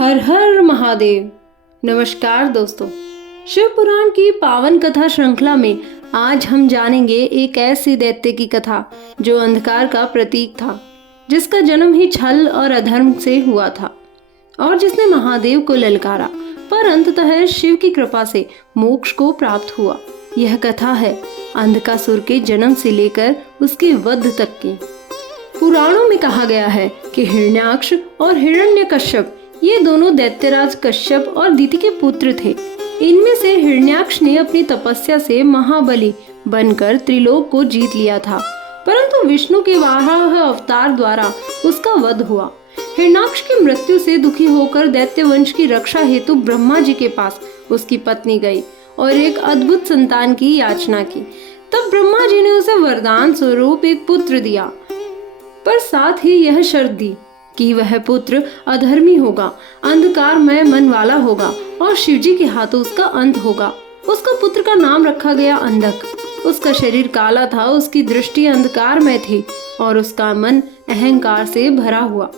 हर हर महादेव। नमस्कार दोस्तों, शिव पुराण की पावन कथा श्रृंखला में आज हम जानेंगे एक ऐसी दैत्य की कथा जो अंधकार का प्रतीक था, जिसका जन्म ही छल और अधर्म से हुआ था और जिसने महादेव को ललकारा, पर अंततः शिव की कृपा से मोक्ष को प्राप्त हुआ। यह कथा है अंधकासुर के जन्म से लेकर उसके वध तक की। पुराणों में कहा गया है कि हिरण्याक्ष और हिरण्यकश्यप ये दोनों दैत्यराज कश्यप और दिति के पुत्र थे। इनमें से हिरण्याक्ष ने अपनी तपस्या से महाबली बनकर त्रिलोक को जीत लिया था, परंतु विष्णु के वाराह अवतार द्वारा उसका वध हुआ। हिरण्याक्ष की मृत्यु से दुखी होकर दैत्य वंश की रक्षा हेतु ब्रह्मा जी के पास उसकी पत्नी गई और एक अद्भुत संतान की याचना की। तब ब्रह्मा जी ने उसे वरदान स्वरूप एक पुत्र दिया, पर साथ ही यह शर्त दी कि वह पुत्र अधर्मी होगा, अंधकारमय मन वाला होगा और शिवजी के हाथों उसका अंत होगा। उसका पुत्र का नाम रखा गया अंधक। उसका शरीर काला था, उसकी दृष्टि अंधकारमय थी और उसका मन अहंकार से भरा हुआ।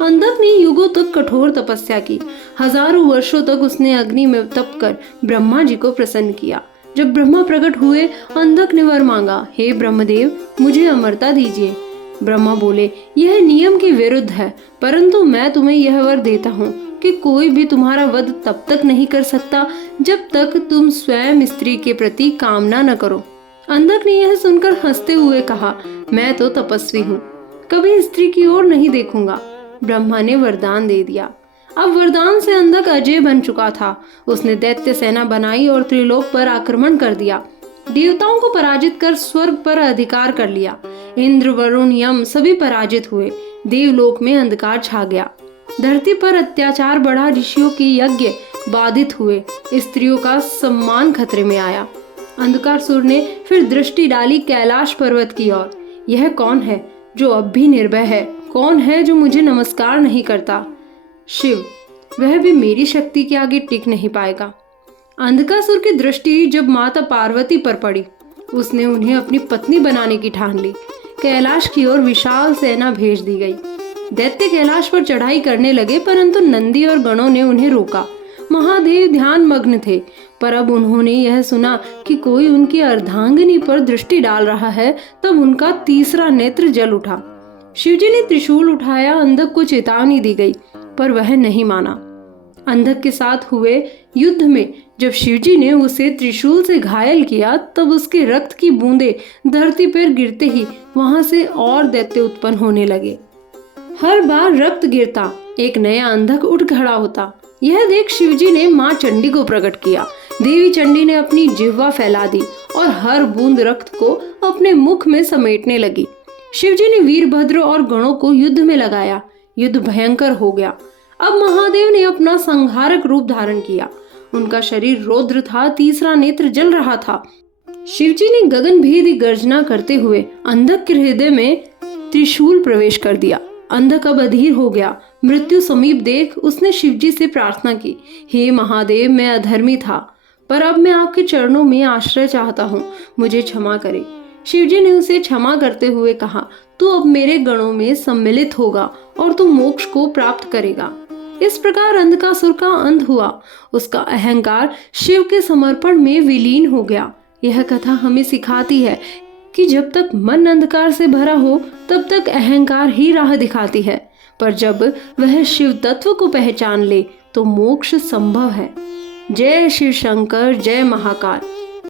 अंधक ने युगों तक कठोर तपस्या की। हजारों वर्षों तक उसने अग्नि में तप कर ब्रह्मा जी को प्रसन्न किया। जब ब्रह्मा प्रकट हुए, अंधक ने वर मांगा, हे ब्रह्मदेव, मुझे अमरता दीजिए। ब्रह्मा बोले, यह नियम के विरुद्ध है, परंतु मैं तुम्हें यह वर देता हूँ कि कोई भी तुम्हारा वध तब तक नहीं कर सकता जब तक तुम स्वयं स्त्री के प्रति कामना न करो। अंधक ने यह सुनकर हंसते हुए कहा, मैं तो तपस्वी हूँ, कभी स्त्री की ओर नहीं देखूंगा। ब्रह्मा ने वरदान दे दिया। अब वरदान से अंधक अजय बन चुका था। उसने दैत्य सेना बनाई और त्रिलोक पर आक्रमण कर दिया। देवताओं को पराजित कर स्वर्ग पर अधिकार कर लिया। इंद्र, वरुण, यम सभी पराजित हुए। देवलोक में अंधकार छा गया। धरती पर अत्याचार बढ़ा, ऋषियों के यज्ञ बाधित हुए, स्त्रियों का सम्मान खतरे में आया। अंधकारसुर ने फिर दृष्टि डाली कैलाश पर्वत की ओर। यह कौन है जो अब भी निर्भय है? कौन है जो मुझे नमस्कार नहीं करता? शिव, वह भी मेरी शक्ति के आगे टिक नहीं पाएगा। अंधकासुर की दृष्टि जब माता पार्वती पर पड़ी, उसने उन्हें अपनी पत्नी बनाने की ठान ली। कैलाश की ओर विशाल सेना भेज दी गई। दैत्य कैलाश पर चढ़ाई करने लगे, परंतु नंदी और गणों ने उन्हें रोका। महादेव ध्यान मग्न थे, पर अब उन्होंने यह सुना कि कोई उनकी अर्धांगिनी पर दृष्टि डाल रहा है। तब उनका तीसरा नेत्र जल उठा। शिवजी ने त्रिशूल उठाया। अंधक को चेतावनी दी गई, पर वह नहीं माना। अंधक के साथ हुए युद्ध में जब शिवजी ने उसे त्रिशूल से घायल किया, तब उसके रक्त की बूंदें धरती पर गिरते ही वहां से और दैत्य उत्पन्न होने लगे। हर बार रक्त गिरता, एक नया अंधक उठ खड़ा होता। यह देख शिवजी ने मां चंडी को प्रकट किया। देवी चंडी ने अपनी जिह्वा फैला दी और हर बूंद रक्त को अपने मुख में समेटने लगी। शिवजी ने वीरभद्र और गणों को युद्ध में लगाया। युद्ध भयंकर हो गया। अब महादेव ने अपना संहारक रूप धारण किया। उनका शरीर रौद्र था, तीसरा नेत्र जल रहा था। शिवजी ने गगनभेदी गर्जना करते हुए अंधक के हृदय में त्रिशूल प्रवेश कर दिया। अंधक अब अधीर हो गया। मृत्यु समीप देख उसने शिवजी से प्रार्थना की, हे महादेव, मैं अधर्मी था, पर अब मैं आपके चरणों में आश्रय चाहता हूँ, मुझे क्षमा करें। शिवजी ने उसे क्षमा करते हुए कहा, तू अब मेरे गणों में सम्मिलित होगा और तू मोक्ष को प्राप्त करेगा। इस प्रकार अंधकासुर का अंत हुआ। उसका अहंकार शिव के समर्पण में विलीन हो गया। यह कथा हमें सिखाती है कि जब तक मन अंधकार से भरा हो, तब तक अहंकार ही राह दिखाती है, पर जब वह शिव तत्व को पहचान ले तो मोक्ष संभव है। जय शिव शंकर, जय महाकाल।